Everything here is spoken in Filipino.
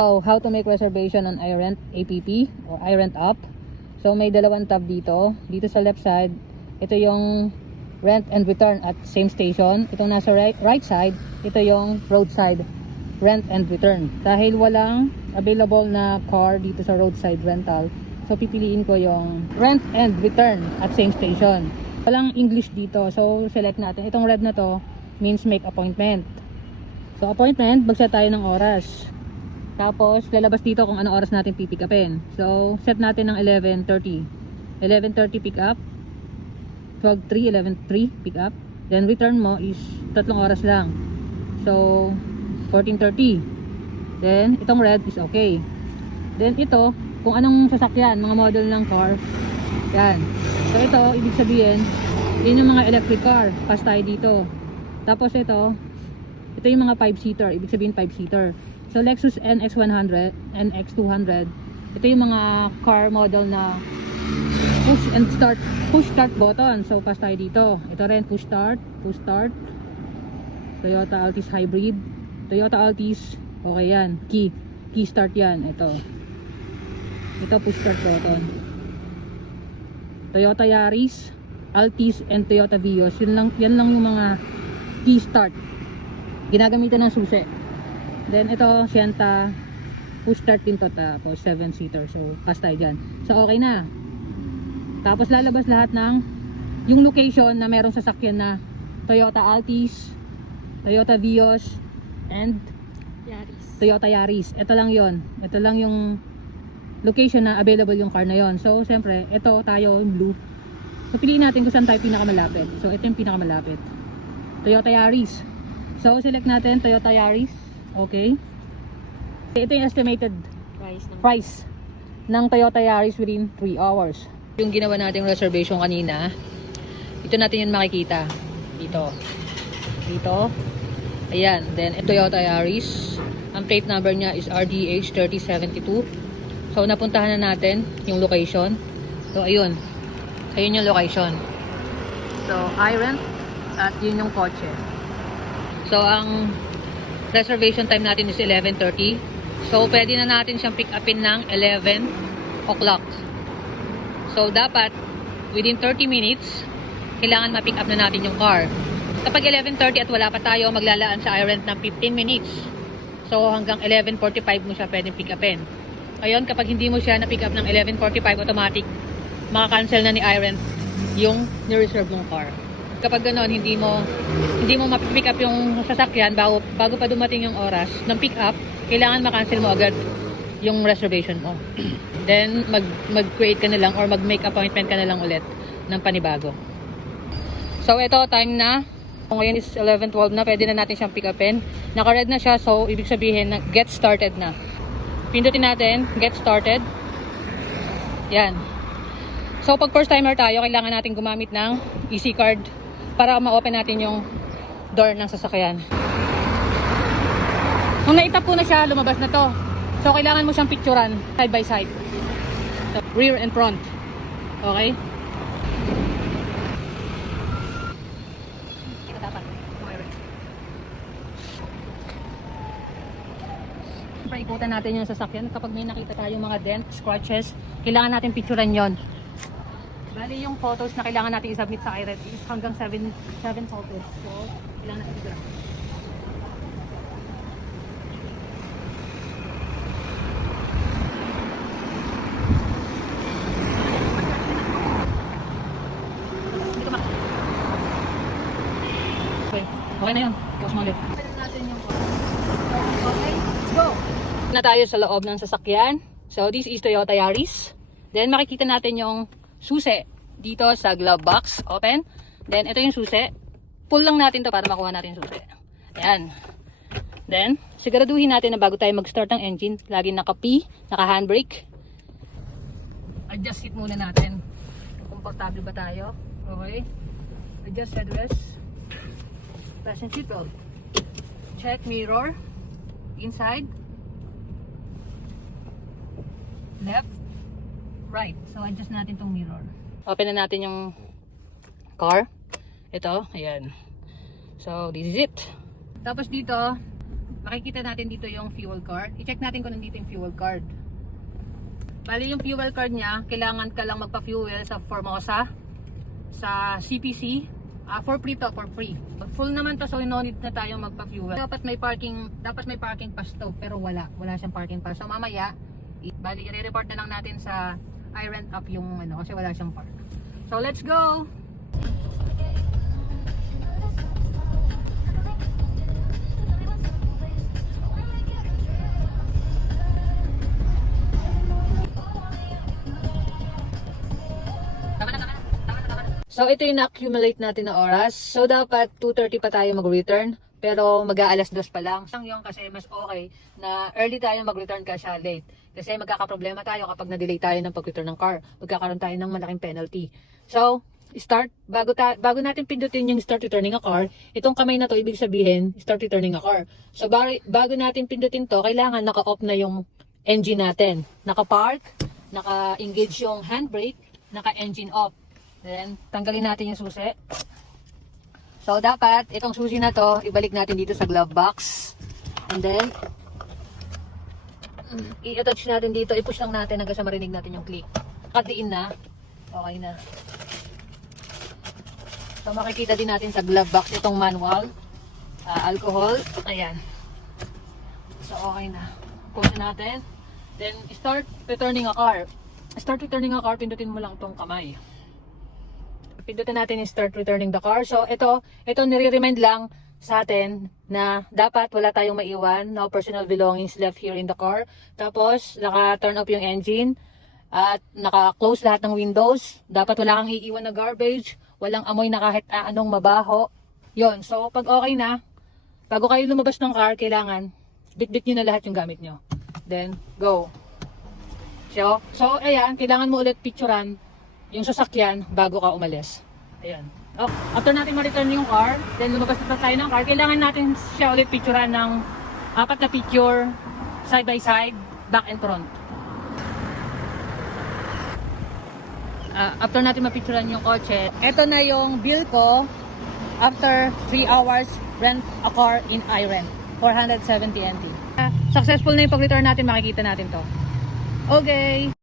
So, how to make reservation on iRent app or iRent app. So, may dalawang tab dito. Dito sa left side, ito yung rent and return at same station. Itong nasa right side, ito yung roadside rent and return. Dahil walang available na car dito sa roadside rental, so pipiliin ko yung rent and return at same station. Walang English dito, so select natin. Itong red na to means make appointment. So appointment, magset tayo ng oras. Tapos lalabas dito kung ano oras natin pipick upin. So set natin ng 11:30. 11:30 pick up. 12:03, 11:03 pick up. Then return mo is 3 oras lang. So 14:30. Then itong red is okay. Then ito, kung anong sasakyan, mga model ng car. Yan. So ito, ibig sabihin, yun yung mga electric car. Pass tayo dito. Tapos ito yung mga 5-seater. Ibig sabihin 5-seater. So Lexus NX100, NX200. Ito yung mga car model na push start button. So pass tayo dito. Ito rin push start. Toyota Altis Hybrid. Toyota Altis, okay yan. Key start yan. Ito push start button. Toyota Yaris, Altis, and Toyota Vios. Yan lang yung mga key start. Ginagamitan ng susi. Then ito, Sienta, push start din to. Tapos 7-seater. So pass tayo dyan. So okay na. Tapos lalabas lahat ng yung location na merong sasakyan na Toyota Altis, Toyota Vios, and Toyota Yaris. Ito lang yon. Ito lang yung location na available yung car na yon. So siyempre, ito tayo yung blue. So piliin natin kung saan tayo pinakamalapit. So ito yung pinakamalapit. Toyota Yaris. So select natin Toyota Yaris. Okay. Ito yung estimated price ng Toyota Yaris within 3 hours. Yung ginawa nating reservation kanina, ito natin yung makikita. Dito. Ayan. Then Toyota Yaris. Ang plate number niya is RDH 3072. So napuntahan na natin yung location. So ayun yung location. So iRent at yun yung kotse. So ang reservation time natin is 11:30. So pwede na natin siyang pick upin ng 11 o'clock. So dapat within 30 minutes kailangan ma-pick up na natin yung car. Kapag 11:30 at wala pa tayo, maglalaan sa iRent ng 15 minutes. So hanggang 11:45 mo siya pwedeng pick upin. Ngayon, kapag hindi mo siya na-pick up ng 11:45, automatic maka-cancel na ni iRent yung ni-reserve mong car. Kapag ganoon, hindi mo ma-pick up yung sasakyan bago pa dumating yung oras ng pick up, kailangan ma-cancel mo agad yung reservation mo. Then mag-create ka na lang or mag-make appointment ka na lang ulit ng panibago. So ito, time na. Ngayon is 11:12 na, pwede na natin siyang pick upin. Naka-red na siya, so ibig sabihin na get started na. Pindutin natin, get started. Yan. So pag first timer tayo, kailangan natin gumamit ng EC card para ma-open natin yung door ng sasakyan. Kung naitap po na siya, lumabas na to. So kailangan mo siyang picturean side by side. So, rear and front. Okay? Ikutan natin yung sasakyan. Kapag may nakita tayong mga dent, scratches, kailangan natin picturean yon. Bali yung photos na kailangan natin i-submit sa iRent is hanggang 7 photos. So, kailangan natin picturean. Okay na yun. Close mo ulit. Okay, let's go! Na tayo sa loob ng sasakyan. So this is Toyota Yaris. Then makikita natin yung susi dito sa glove box. Open. Then ito yung susi. Pull lang natin to para makuha natin yung susi. Ayan. Then siguraduhin natin na bago tayo mag-start ng engine, lagi naka-P, naka-handbrake. Adjust seat muna natin. Komportable ba tayo? Okay. Adjust headrest. Fasten seatbelt. Check mirror. Inside. Left, right. So adjust natin tong mirror. Open na natin yung car. Ito, ayan. So this is it. Tapos dito, makikita natin dito yung fuel card. I-check natin kung nandito yung fuel card. Bali yung fuel card niya, kailangan ka lang magpa-fuel sa Formosa, sa CPC. For free to, for free. Full naman to, so no need na tayong magpa-fuel. Dapat may parking pass to, pero wala siyang parking pass. So mamaya, bali i-report na lang natin sa iRent Up yung ano, kasi wala siyang park. So let's go! So ito yung na-accumulate natin na oras. So dapat 2:30 pa tayo mag-return. Pero mag-aalas 2 pa lang. Sang yung kasi mas okay na early tayo mag-return kaysa late. Kasi magkakaproblema tayo kapag na-delay tayo ng pag-return ng car. Magkakaroon tayo ng malaking penalty. So, bago natin pindutin yung start returning a car, itong kamay na to, ibig sabihin, start returning a car. So, bago natin pindutin to, kailangan naka-off na yung engine natin. Naka-park, naka-engage yung handbrake, naka-engine off. Then, tanggalin natin yung susi. So, dapat, itong susi na to, ibalik natin dito sa glove box. And then, i-attach natin dito. I-push lang natin hanggang sa marinig natin yung click. Katiin na. Okay na. So, makikita din natin sa glove box itong manual. Alcohol. Ayan. So, okay na. Push natin. Then, start returning a car. Start returning a car, pindutin mo lang itong kamay. Pindutin natin yung start returning the car. So, ito nire-remind lang sa atin na dapat wala tayong maiwan. No personal belongings left here in the car. Tapos, naka-turn off yung engine. At naka-close lahat ng windows. Dapat wala kang iiwan na garbage. Walang amoy na kahit anong mabaho. Yon. So, pag okay na, bago kayo lumabas ng car, kailangan bit-bit nyo na lahat yung gamit nyo. Then, go. So ayan, kailangan mo ulit picturean yung sasakyan bago ka umalis. Ayan. Oh, after natin ma-return yung car, then lumabas na tayo ng car, kailangan natin siya ulit picturean ng 4 na picture, side by side, back and front. After natin ma-picturean yung kotse, eto na yung bill ko after 3 hours rent a car in iRent. 470 NT. Successful na yung pag-return natin, makikita natin to. Okay.